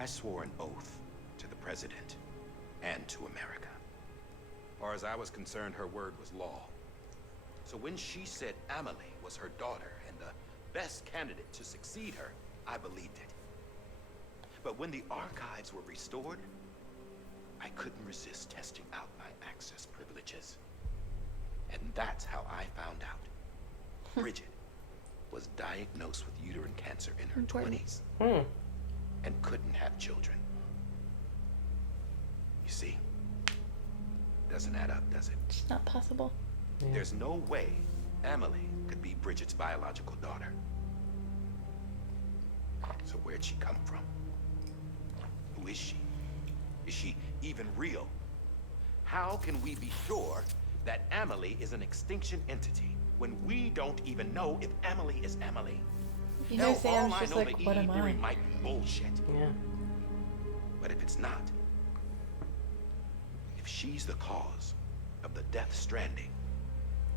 I swore an oath to the president and to America. As far as I was concerned, her word was law. So when she said Amelie was her daughter and the best candidate to succeed her, I believed it. But when the archives were restored, I couldn't resist testing out my access privileges. And that's how I found out. Bridget was diagnosed with uterine cancer in her 20s and couldn't have children. You see, doesn't add up, does it? It's not possible. Yeah. There's no way Amelie could be Bridget's biological daughter. So where'd she come from? Who is she? Is she even real? How can we be sure that Amelie is an extinction entity when we don't even know if Amelie is Amelie? You know, Hell, Sam's all I just know, like, the what E am I? theory might be bullshit. Yeah. But if it's not, if she's the cause of the Death Stranding,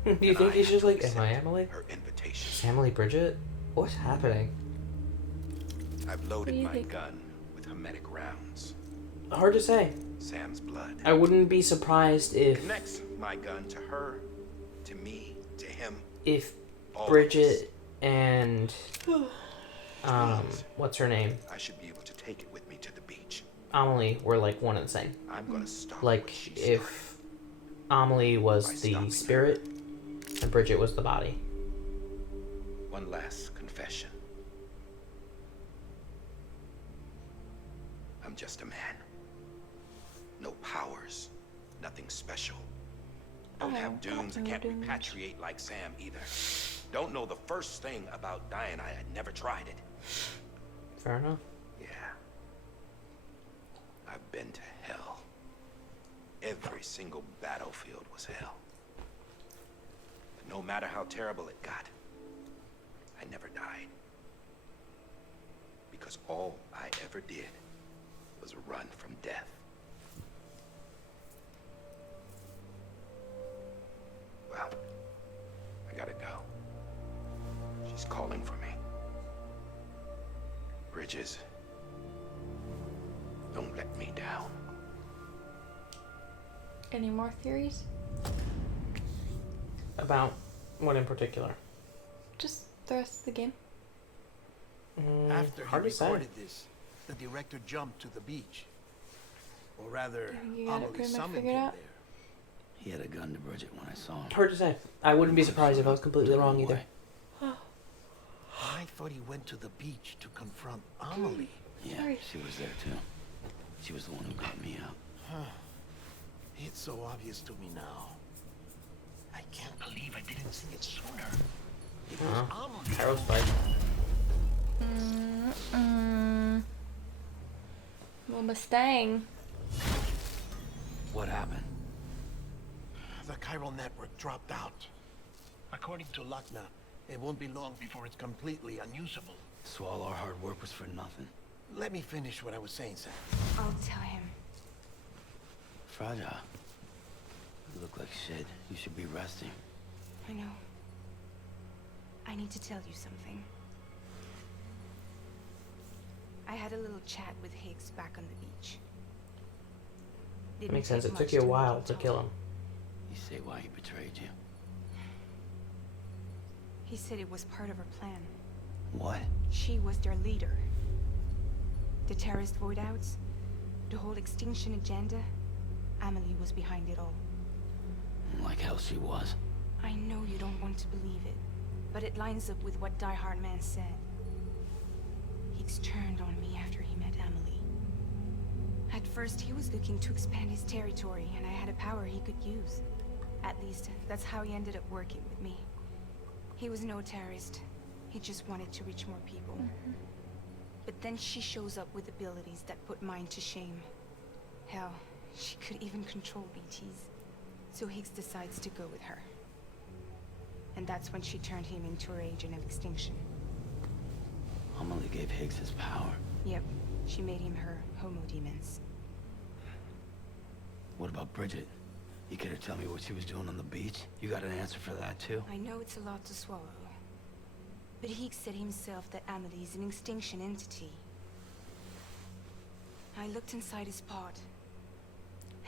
Do you think he's just like, am I accept Emily? her invitation. Emily Bridget? What's happening? I've What do loaded you my think? gun with hermetic rounds. Hard to say. Sam's blood. I wouldn't be surprised if Connects my gun to her, to me, to him. All of Bridget and Please. what's her name? I should be able to take it with me to the beach. Amelie were like one and the same. I'm gonna stop Like what she if Amelie was By the stopping her. spirit and Bridget was the body. started. One last confession. I'm just a man. No powers, nothing special. Don't Oh, have dunes and no can't dunes. repatriate like Sam either. Don't know the first thing about dying. I had never tried it. Fair enough. Yeah. I've been to hell. Every single battlefield was hell. But no matter how terrible it got, I never died. Because all I ever did was run from death. Well, I gotta go. She's calling for me. Bridges, don't let me down. Any more theories? About what in particular? Just the rest of the game. After he Hard to say. recorded this, the director jumped to the beach. Or rather, You got it Amelie pretty much summoned figured him out? there. He had a gun to Bridget when I saw him. Hard to say. I wouldn't be surprised if I was completely wrong either. I thought he went to the beach to confront Amelie. Yeah, Sorry. she was there too. She was the one who got me out. It's so obvious to me now. I can't believe I didn't see it sooner. It was Amelie. Arrow spike. Little Mustang. What happened? The chiral network dropped out. According to Lakna, it won't be long before it's completely unusable. So all our hard work was for nothing. Let me finish what I was saying, Sam. I'll tell him. Fragile. You look like shit. You should be resting. I know. I need to tell you something. I had a little chat with Higgs back on the beach. Didn't Makes sense. take It took much you a to make while him to talk. kill him. You say why he betrayed you. He said it was part of her plan. What? She was their leader. The terrorist void outs, the whole extinction agenda, Amelie was behind it all. Like hell she was. I know you don't want to believe it, but it lines up with what Die Hard Man said. Higgs turned on me after he met Amelie. At first, he was looking to expand his territory, and I had a power he could use. At least, that's how he ended up working with me. He was no terrorist. He just wanted to reach more people. But then she shows up with abilities that put mine to shame. Hell, she could even control BTs. So Higgs decides to go with her. And that's when she turned him into her agent of extinction. Amelie gave Higgs his power. Yep, she made him her homo demons. What about Bridget? You care to tell me what she was doing on the beach? You got an answer for that too? I know it's a lot to swallow. But Higgs said himself that Amelie is an extinction entity. I looked inside his pod,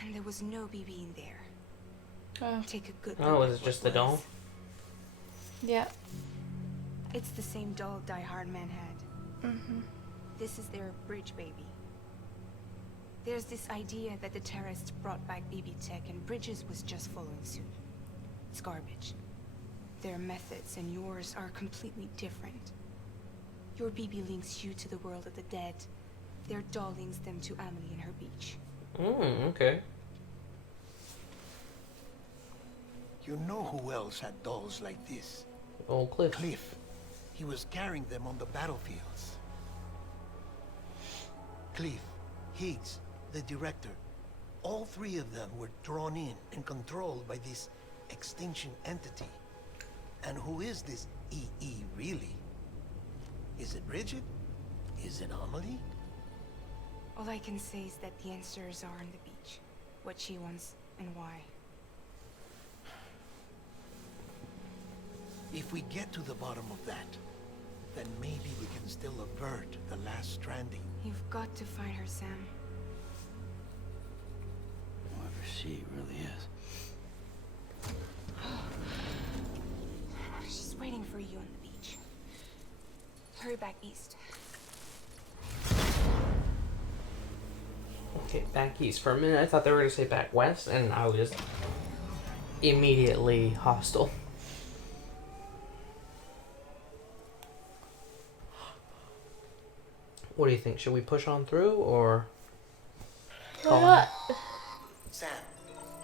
and there was no BB in there. Oh, Take a good Oh, look was at it just what the doll? was. yeah. It's the same doll Die Hard Man had. Mm-hmm. This is their bridge baby. There's this idea that the terrorists brought back BB tech and Bridges was just following suit. It's garbage. Their methods and yours are completely different. Your BB links you to the world of the dead. Their doll links them to Amelie and her beach. Okay. You know who else had dolls like this? Old Cliff. Cliff. He was carrying them on the battlefields. Cliff, Higgs, the director, all three of them were drawn in and controlled by this extinction entity. And who is this EE really? Is it Bridget? Is it Amelie? All I can say is that the answers are on the beach. What she wants and why. If we get to the bottom of that, then maybe we can still avert the last stranding. You've got to find her, Sam. Whoever she really is. She's waiting for you on the beach. Hurry back east. Okay, back east. For a minute, I thought they were going to say back west, and I was immediately hostile. What do you think? Should we push on through, or... Why not? Sam,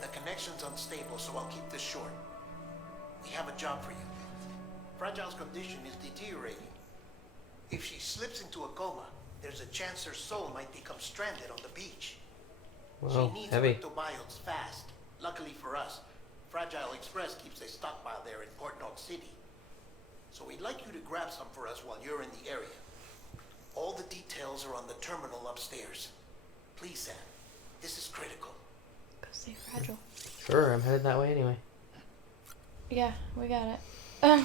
the connection's unstable, so I'll keep this short. We have a job for you. Fragile's condition is deteriorating. If she slips into a coma, there's a chance her soul might become stranded on the beach. Whoa, She needs heavy. cryptobiotes fast. Luckily for us, Fragile Express keeps a stockpile there in Port North City. So we'd like you to grab some for us while you're in the area. All the details are on the terminal upstairs. Please, Sam. This is critical. Go stay fragile. Sure, I'm headed that way anyway. Yeah, we got it.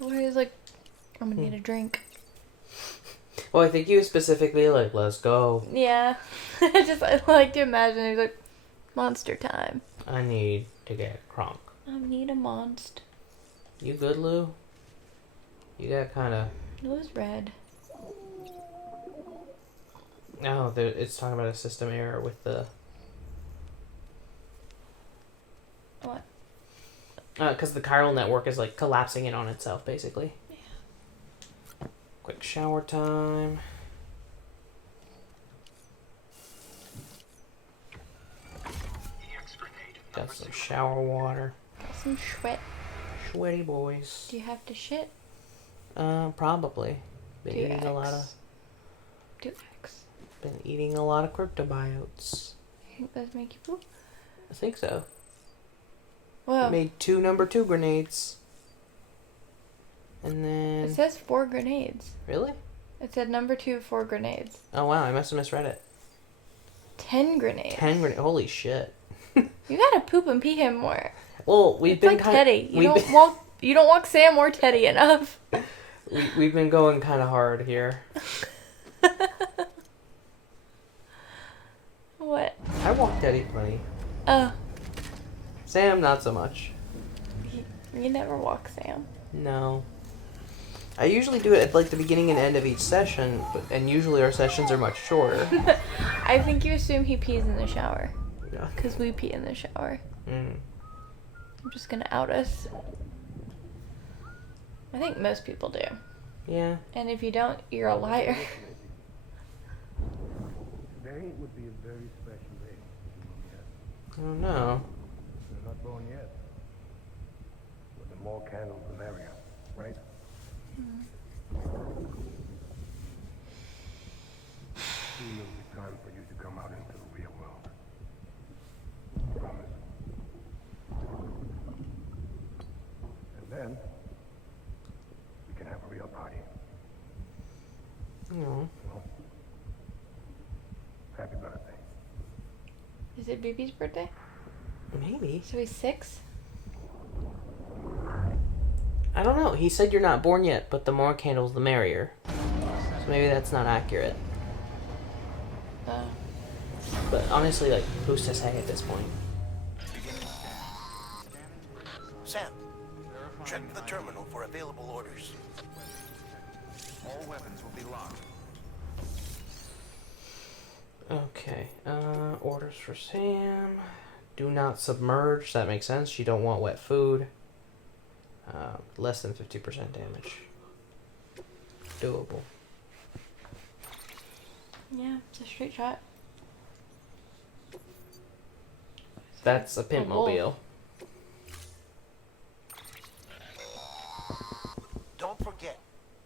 Lori's like, I'm gonna need a drink. Well, I think he was specifically like, let's go. Yeah. I like to imagine he's like, monster time. I need to get crunk. I need a monster. You good, Lou? You got kind of... It was red. Oh, it's talking about a system error with the... What? Because the chiral network is like collapsing in on itself, basically. Yeah. Quick shower time. Got some shower water. Got some sweat. Sweaty boys. Do you have to shit? Probably. Been Do eating a lot of... X. Do X. Been eating a lot of cryptobiotes. You think those make you poop? I think so. Whoa. Made 2 number 2 grenades. And then... It says 4 grenades. Really? It said number 2, 4 grenades. Oh wow, I must have misread it. 10 grenades. 10 grenades. Holy shit. You gotta poop and pee him more. Well, we've It's been like kind Teddy. of... You don't walk Sam or Teddy enough. We've been going kind of hard here. What? I walk Teddy plenty. Oh, Sam, not so much. you never walk Sam. No. I usually do it at like the beginning and end of each session, and usually our sessions are much shorter. I think you assume he pees in the shower. Yeah. Because we pee in the shower. Mm. I'm just gonna out us. I think most people do. Yeah. And if you don't, you're a liar. Today would be a very special day. Yes. Oh no. You're not born yet. But the more candles, the merrier, right? Soon it'll be time for you to come out into the real world. Promise. And then we can have a real party. Oh. Well, happy birthday. Is it BB's birthday? Maybe. So he's 6? I don't know. He said you're not born yet, but the more candles, the merrier. So maybe that's not accurate. Uh, But honestly, like, who's to say at this point? Sam, check the terminal for available orders. All weapons will be locked. Okay, orders for Sam. Do not submerge. That makes sense. You don't want wet food. Less than 50% damage. Doable. yeah, it's a straight shot. That's a pimp wolf. mobile. Don't forget,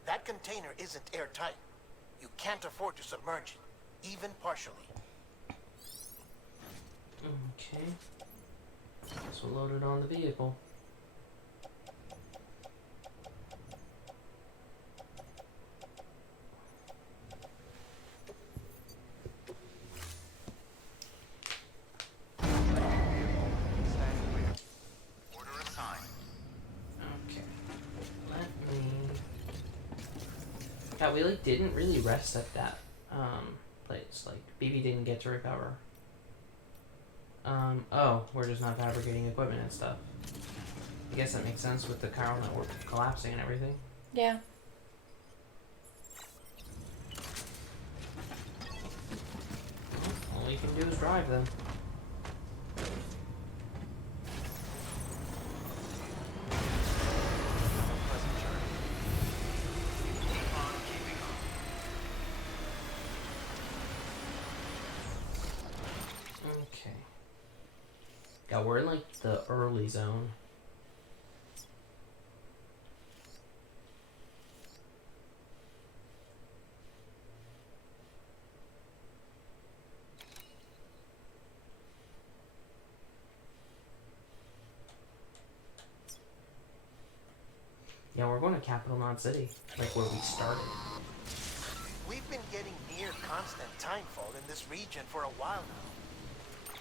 that container isn't airtight. You can't afford to submerge it, even partially. Okay. So loaded on the vehicle. Order assigned. Okay. Let me. Yeah, we like didn't really rest at that place. Like BB didn't get to recover. Oh, we're just not fabricating equipment and stuff. I guess that makes sense with the chiral network collapsing and everything. Yeah. All you can do is drive then. Pleasant journey. Keep on keeping on. Okay. Yeah, we're in like the early zone. Yeah, we're going to Capital Knot City, like where we started. We've been getting near constant timefall in this region for a while now.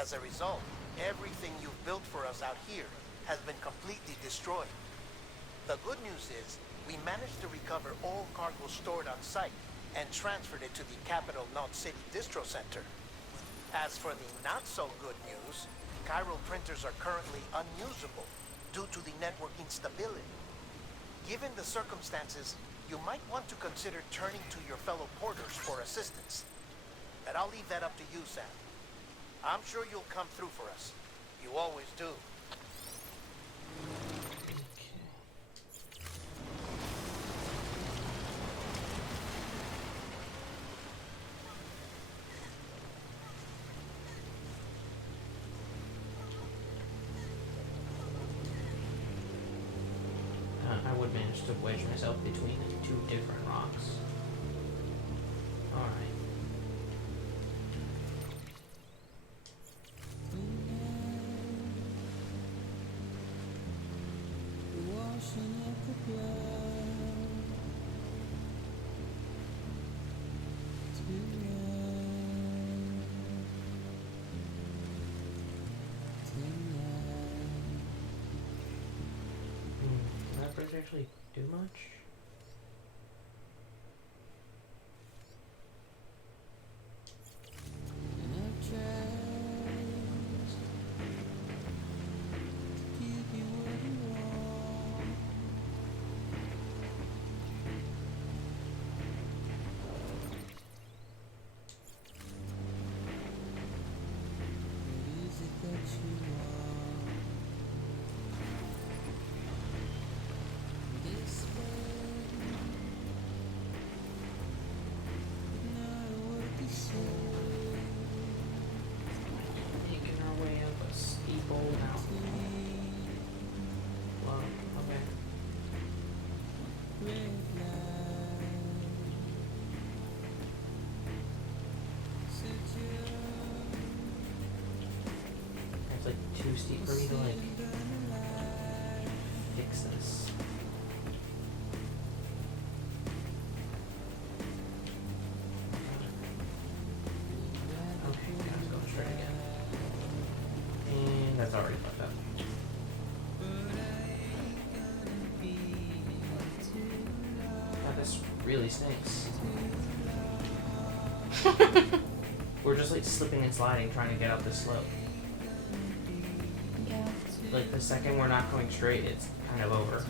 As a result, everything you've built for us out here has been completely destroyed. The good news is, we managed to recover all cargo stored on site and transferred it to the Capital Knot City Distro Center. As for the not-so-good news, chiral printers are currently unusable due to the network instability. Given the circumstances, you might want to consider turning to your fellow porters for assistance. But I'll leave that up to you, Sam. I'm sure you'll come through for us. You always do. I would manage to wedge myself between two different rocks. Alright. Did that bridge actually do much? Making our way up a steep old mountain. Wow, okay. It's like too steep for me to like fix this. Okay, gotta go straight again. And that's already fucked up. God this really stinks. We're just like slipping and sliding trying to get up this slope. Yeah. Like the second we're not going straight, it's kind of over.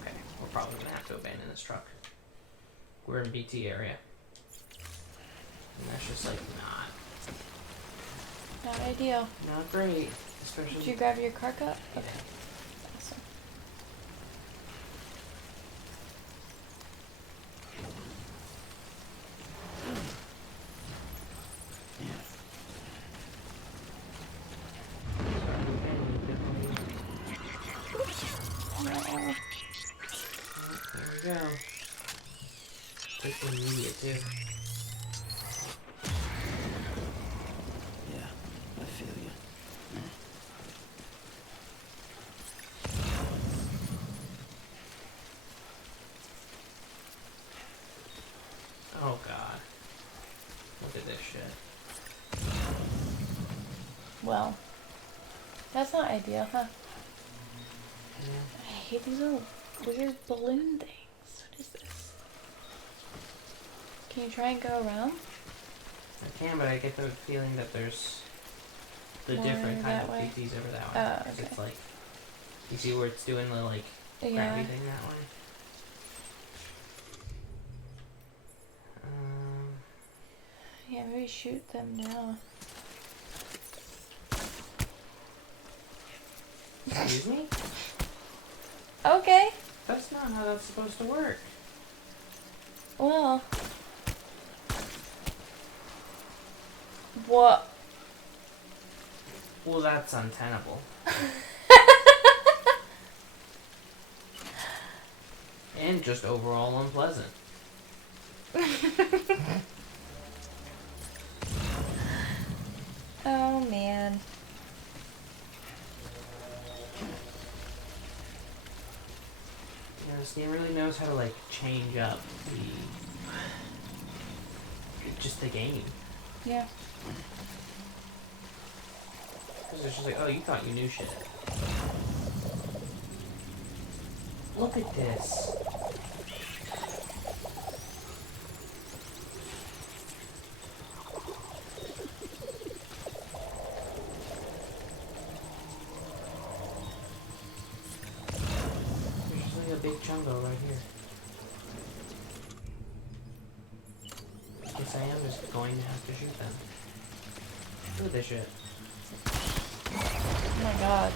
Okay, we're probably gonna have to abandon this truck. We're in BT area. And that's just like Not ideal. not great. Especially Did you grab your car cup? Okay. Awesome. There we go. Quick and immediate too. Yeah, I feel you. Oh god. Look at this shit. Well, that's not ideal, huh? Yeah. I hate these little weird balloon things. What is this? Can you try and go around? I can, but I get the feeling that there's the More different kind that of way? PTs over that way. Oh, 'Cause okay. it's like, you see where it's doing the like Yeah. crappy thing that way? Yeah, maybe shoot them now. Excuse me? Okay. That's not how that's supposed to work. Well. What? Well, that's untenable. And just overall unpleasant. Oh man. You know, this game really knows how to like change up just the game. Yeah. Because it's just like, oh, you thought you knew shit. Look at this. There's like a big jungle right here. Guess I am just going to have to shoot them. Look at this shit. Oh my god.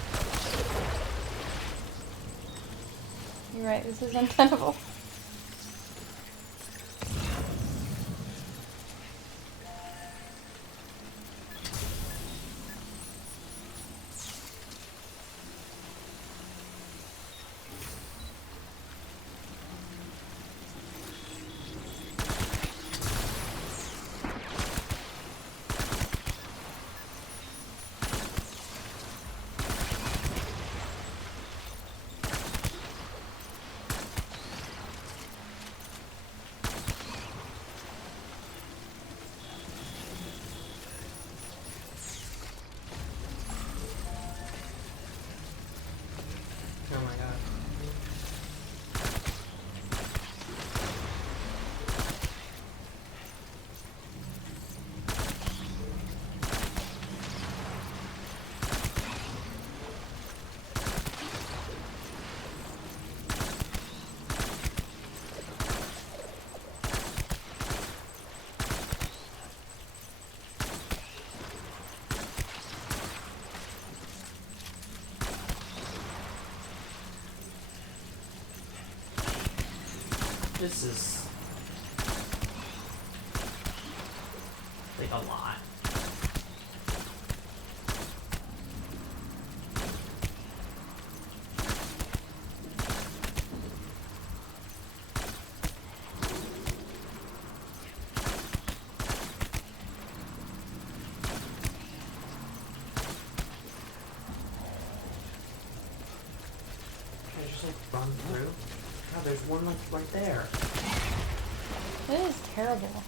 You're right, this is untenable. Oh my god. This is like a lot. run through. Oh, there's one like right there. It is terrible.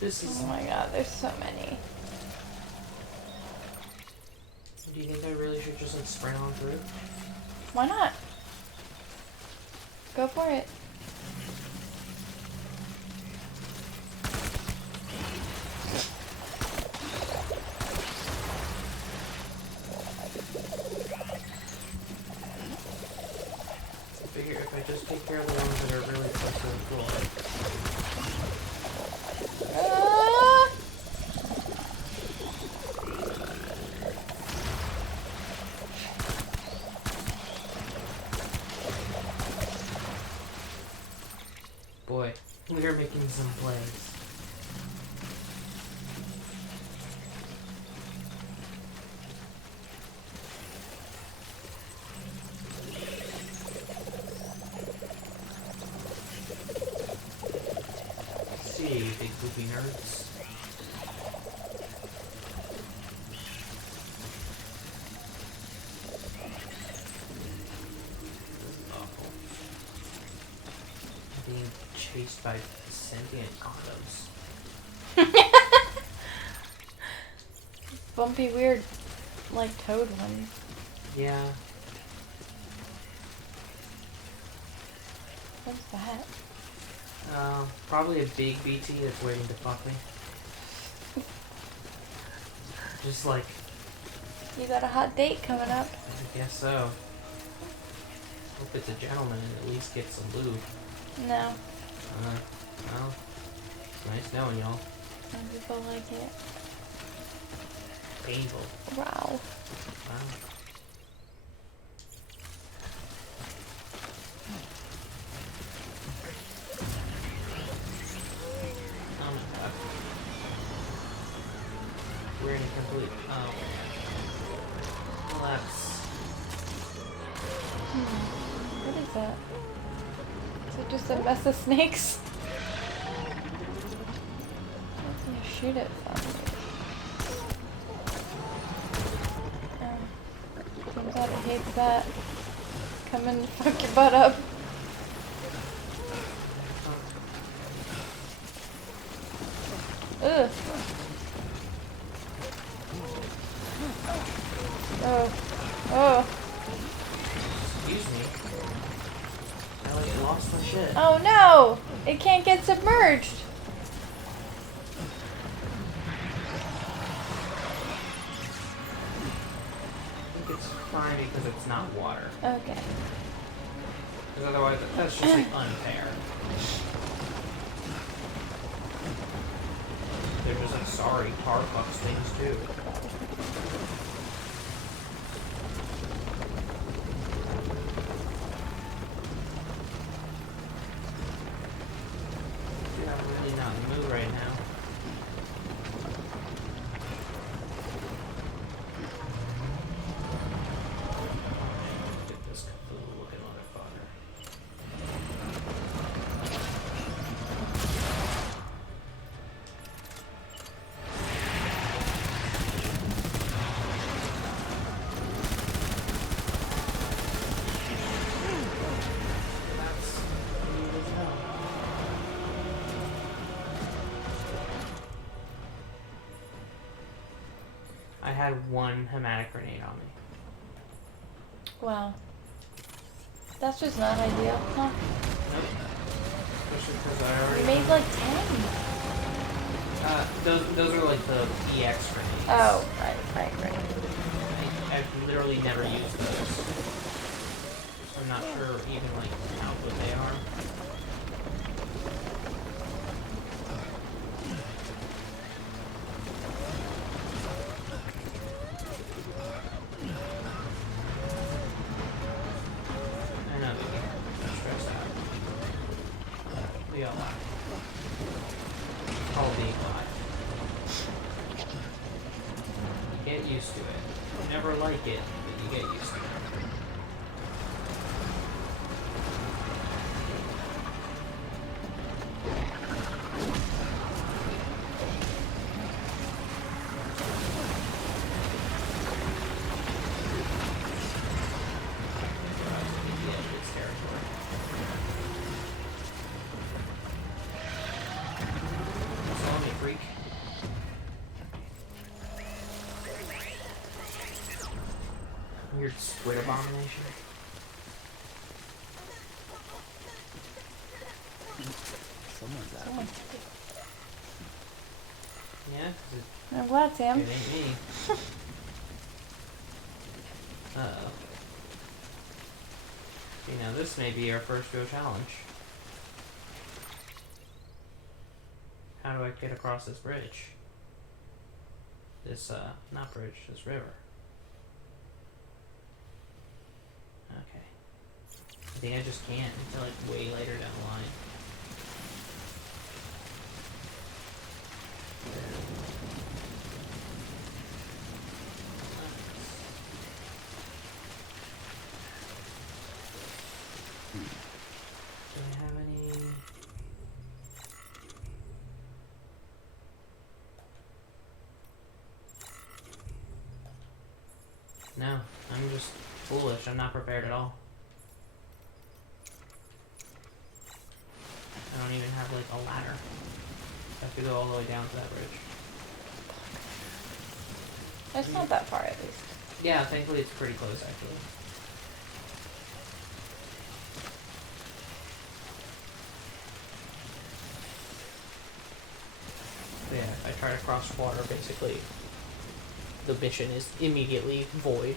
This is. Oh my god, there's so many. Do you think I really should just like sprint on through? Why not? Go for it. I figure if I just take care of the ones that are really close to the floor. Ah! Boy, we are making some plays. See, big poopy nerds. Awful. Being chased by sentient autos. Bumpy, weird, like toad one. Yeah. What's that? Probably a big BT that's waiting to fuck me. Just like, You got a hot date coming up. I guess so. Hope it's a gentleman and at least get some lube. No, Well, nice knowing y'all. some people like it. Painful. Wow. Wow. Oh my god. We're in a complete. Oh. Well, that's. What is that? Is it just a mess of snakes? I'm gonna shoot it from me. Turns out it hates that. Come and fuck your butt up. Ugh. Oh. Oh. Excuse me. I like lost my shit. Oh no! It can't get submerged. I think it's fine because it's not water. Okay. Because otherwise, that's just like unfair. They're just like, sorry, tar fucks things too. Dude, I'm really not in the mood right now. Look at this Cthulhu looking motherfucker. That's neat as hell. I had one hematic grenade on me. Wow. That's just not ideal, huh? Nope. Especially because I We already made like 10. those are like the EX grenades. Oh, right. I've literally never used those. So I'm not sure even like how good they are. I know, don't stress out. We all laugh. All being live. You get used to it. You never like it, but you get used to it. Weird squid abomination. Someone's out. Yeah, 'cause I'm glad, Sam. it ain't me. Uh-oh. You know, this may be our first real challenge. How do I get across this bridge? This, not bridge, this river. Okay. I think I just can't until, like, way later down the line. Do I have any... No, I'm just foolish. I'm not prepared at all. I don't even have, like, a ladder. I have to go all the way down to that bridge. It's not that far, at least. Yeah, thankfully it's pretty close, actually. But yeah, if I try to cross water, basically, the mission is immediately void.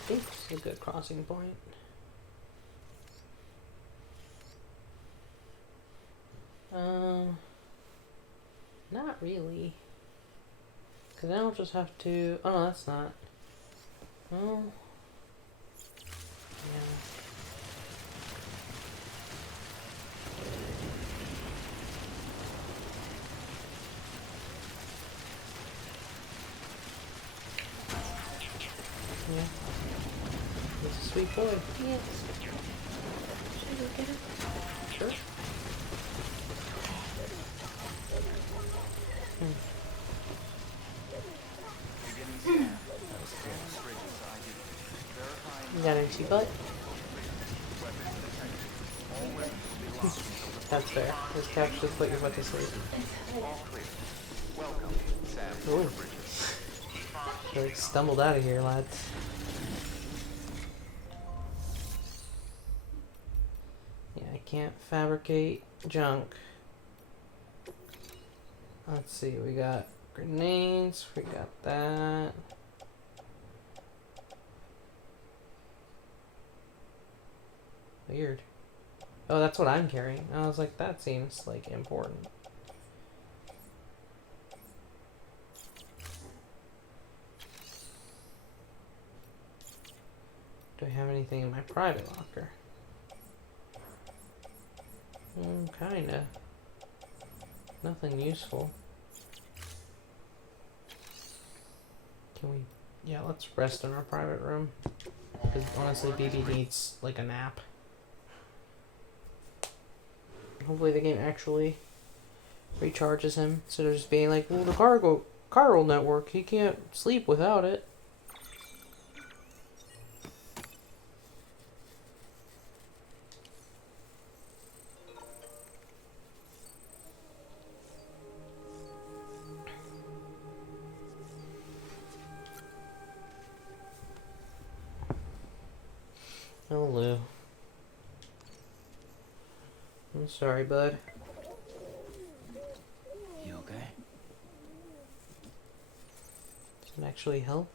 I think this is a good crossing point. Not really. Because I don't just have to... Oh, no, that's not. Oh. Yeah. Yeah. He's a sweet boy. Yes. Should we get it? Sure. You got an itchy butt? That's fair. This couch just put your butt to sleep. Ooh. You like stumbled out of here, lads. Yeah, I can't fabricate junk. Let's see, we got grenades, we got that. Weird. Oh, that's what I'm carrying. I was like, that seems like important. Do I have anything in my private locker? Kinda. Nothing useful. Can we... Yeah, let's rest in our private room. Because honestly, BB needs, like, a nap. Hopefully the game actually recharges him. Instead of just being like, well, the chiral network, he can't sleep without it. Oh, Lou. I'm sorry, bud. You okay? Does it actually help?